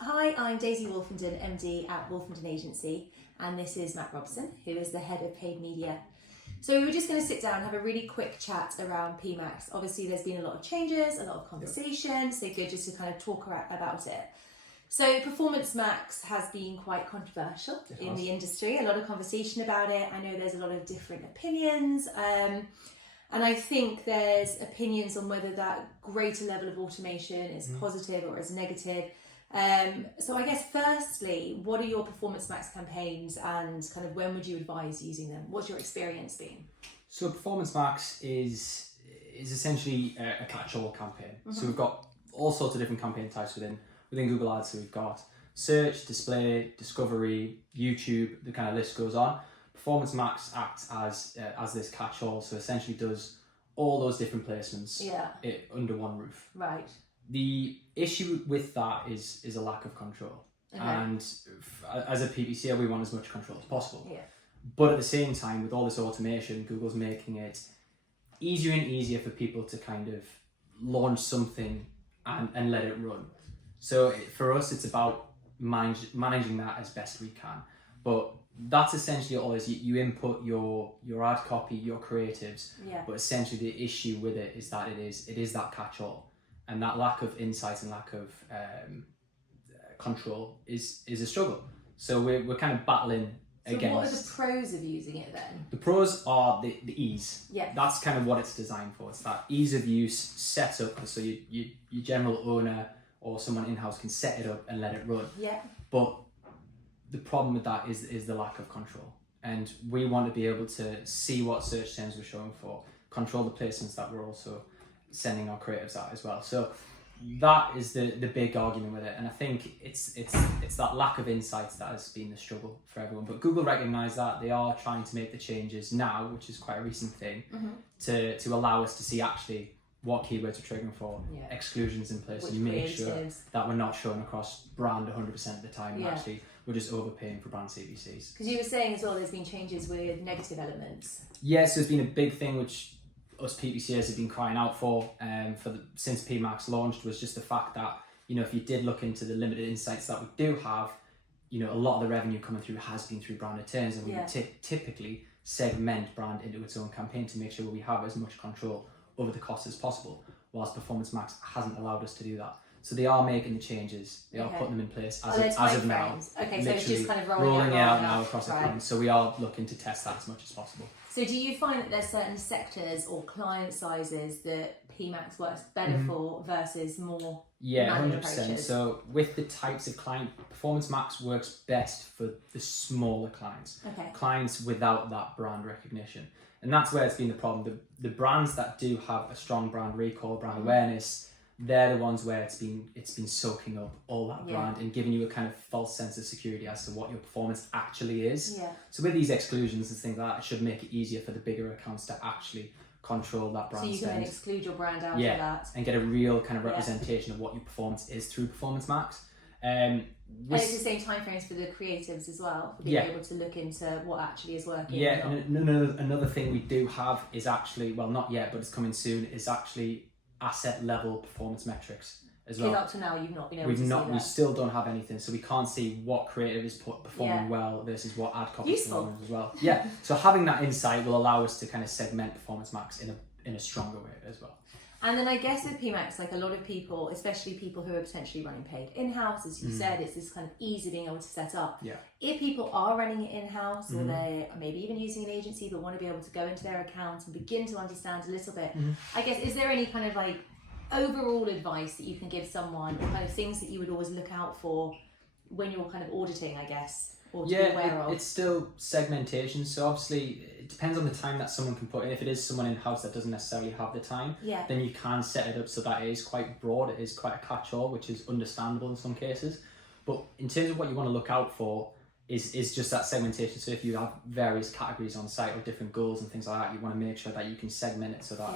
Hi, I'm Daisy Wolfenden, MD at Wolfenden Agency, and this is Matt Robson, who is the head of paid media. So we were just going to sit down and have a really quick chat around PMax. Obviously, there's been a lot of changes, a lot of conversation, so good just to kind of talk about it. So Performance Max has been quite controversial in the industry, a lot of conversation about it. I know there's a lot of different opinions, and I think there's opinions on whether that greater level of automation is positive or is negative. So I guess firstly, what are your Performance Max campaigns and kind of when would you advise using them? What's your experience been? So Performance Max is essentially a catch-all campaign. So we've got all sorts of different campaign types within Google Ads. So we've got search, display, discovery, YouTube, the kind of list goes on. Performance Max acts as this catch-all, so essentially does all those different placements under one roof. Right. The issue with that is a lack of control. Okay. And as a PPC, we want as much control as possible. Yeah. But at the same time, with all this automation, Google's making it easier and easier for people to kind of launch something and let it run. So for us, it's about managing that as best we can. But that's essentially all is you input your ad copy, your creatives. Yeah. But essentially the issue with it is that it is that catch-all. And that lack of insight and lack of control is a struggle. So we're kind of battling against. So what are the pros of using it then? The pros are the ease. Yeah. That's kind of what it's designed for. It's that ease of use setup. So your general owner or someone in-house can set it up and let it run. Yeah. But the problem with that is the lack of control. And we want to be able to see what search terms we're showing for, control the placements that we're also sending our creatives out as well. So that is the big argument with it, and I think it's that lack of insight that has been the struggle for everyone. But Google recognise that. They are trying to make the changes now, which is quite a recent thing, to allow us to see actually what keywords we're triggering for, exclusions in place, and make sure that we're not showing across brand 100% of the time. Yeah. Actually, we're just overpaying for brand CPCs. Because you were saying as well, there's been changes with negative elements. Yeah, so there's been a big thing which us PPCers have been crying out for since PMax launched, was just the fact that, if you did look into the limited insights that we do have, a lot of the revenue coming through has been through brand returns, and we would typically segment brand into its own campaign to make sure we have as much control over the cost as possible, whilst Performance Max hasn't allowed us to do that. So they are making the changes, they are putting them in place as of now. Okay, so it's just kind of rolling it out now across the country. So we are looking to test that as much as possible. So do you find that there's certain sectors or client sizes that PMax works better for versus more? Yeah, 100%. So with the types of client, Performance Max works best for the smaller clients. Okay. Clients without that brand recognition. And that's where it's been the problem. The brands that do have a strong brand recall, brand awareness, they're the ones where it's been soaking up all that brand and giving you a kind of false sense of security as to what your performance actually is. Yeah. So with these exclusions and things like that, it should make it easier for the bigger accounts to actually control that brand spend. So you can then exclude your brand out of that. And get a real kind of representation of what your performance is through Performance Max. And it's the same timeframes for the creatives as well, for being able to look into what actually is working. Yeah, and another thing we do have is actually, well, not yet, but it's coming soon, is actually asset level performance metrics as well. Up to now, you've not been able to see that. We still don't have anything, so we can't see what creative is performing well versus what ad copy is performing as well. Yeah, so having that insight will allow us to kind of segment Performance Max in a stronger way as well. And then I guess with PMax, like a lot of people, especially people who are potentially running paid in-house, as you said, it's this kind of ease of being able to set up. Yeah. If people are running it in-house or they're maybe even using an agency but want to be able to go into their account and begin to understand a little bit, I guess, is there any kind of like overall advice that you can give someone, or kind of things that you would always look out for when you're kind of auditing, I guess, or to be aware of? It's still segmentation. So obviously it depends on the time that someone can put in. If it is someone in-house that doesn't necessarily have the time, then you can set it up so that it is quite broad. It is quite a catch-all, which is understandable in some cases. But in terms of what you want to look out for is just that segmentation. So if you have various categories on site or different goals and things like that, you want to make sure that you can segment it so that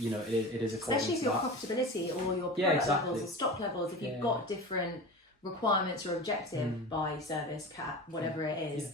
it is according especially to your profitability or your product levels or stock levels. If you've got different requirements or objective by service, cat, whatever it is,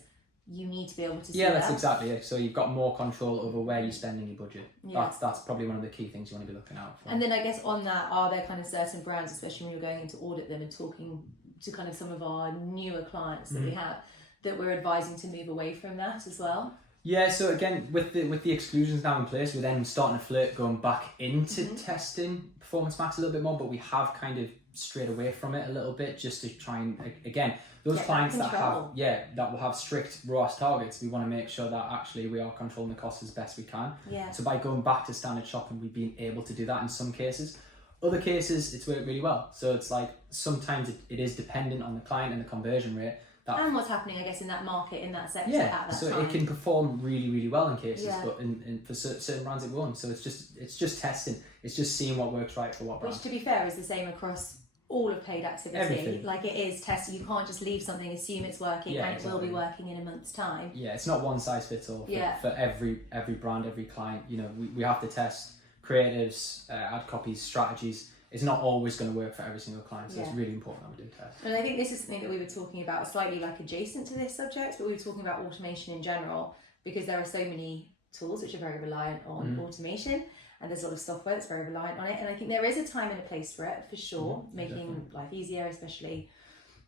you need to be able to see that. That's exactly it. So you've got more control over where you're spending your budget. That's probably one of the key things you want to be looking out for. And then I guess on that, are there kind of certain brands, especially when you're going in to audit them and talking to kind of some of our newer clients that we have, that we're advising to move away from that as well? Yeah, so again, with the exclusions now in place, we're then starting to flirt going back into testing Performance Max a little bit more, but we have kind of strayed away from it a little bit just to try and, again, those clients that will have strict ROAS targets, we want to make sure that actually we are controlling the costs as best we can. Yeah. So by going back to standard shopping, we've been able to do that in some cases. Other cases, it's worked really well. So it's like sometimes it is dependent on the client and the conversion rate. And what's happening, I guess, in that market, in that sector yeah, at that so time. it can perform really, really well in cases, but in for certain brands it won't. So it's just testing. It's just seeing what works right for what brand. Which, to be fair, is the same across all of paid activity. Everything. Like, it is testing. You can't just leave something, assume it's working, and it will be working in a month's time. Yeah, it's not one size fits all for every brand, every client. You know, we have to test creatives, ad copies, strategies. It's not always going to work for every single client, so it's really important that we do test. And I think this is something that we were talking about, slightly like adjacent to this subject, but we were talking about automation in general, because there are so many tools which are very reliant on automation, and there's a lot of software that's very reliant on it. And I think there is a time and a place for it, for sure, making life easier, especially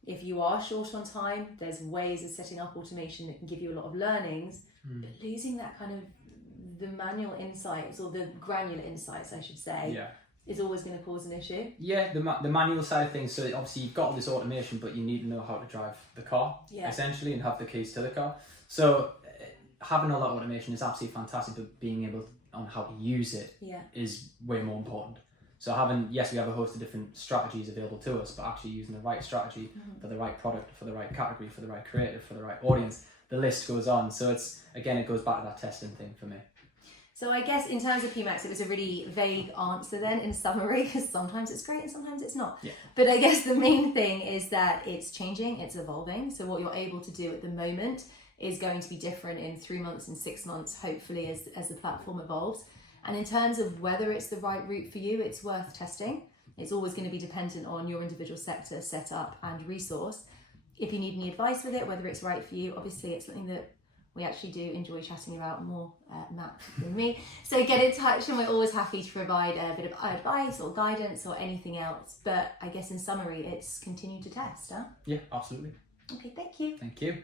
if you are short on time. There's ways of setting up automation that can give you a lot of learnings, but losing that kind of the manual insights, or the granular insights, I should say, is always going to cause an issue. Yeah, the manual side of things. So obviously you've got all this automation, but you need to know how to drive the car, essentially, and have the keys to the car. So having all that automation is absolutely fantastic, but being able on how to use it is way more important. So we have a host of different strategies available to us, but actually using the right strategy for the right product, for the right category, for the right creative, for the right audience, the list goes on. So it goes back to that testing thing for me. So I guess in terms of PMAX, it was a really vague answer then, in summary, because sometimes it's great and sometimes it's not. Yeah. But I guess the main thing is that it's changing, it's evolving. So what you're able to do at the moment is going to be different in 3 months and 6 months, hopefully, as the platform evolves. And in terms of whether it's the right route for you, it's worth testing. It's always going to be dependent on your individual sector, setup and resource. If you need any advice with it, whether it's right for you, obviously it's something that we actually do enjoy chatting about more, Matt than me. So get in touch, and we're always happy to provide a bit of advice or guidance or anything else. But I guess in summary, it's continue to test, huh? Yeah, absolutely. Okay, thank you. Thank you.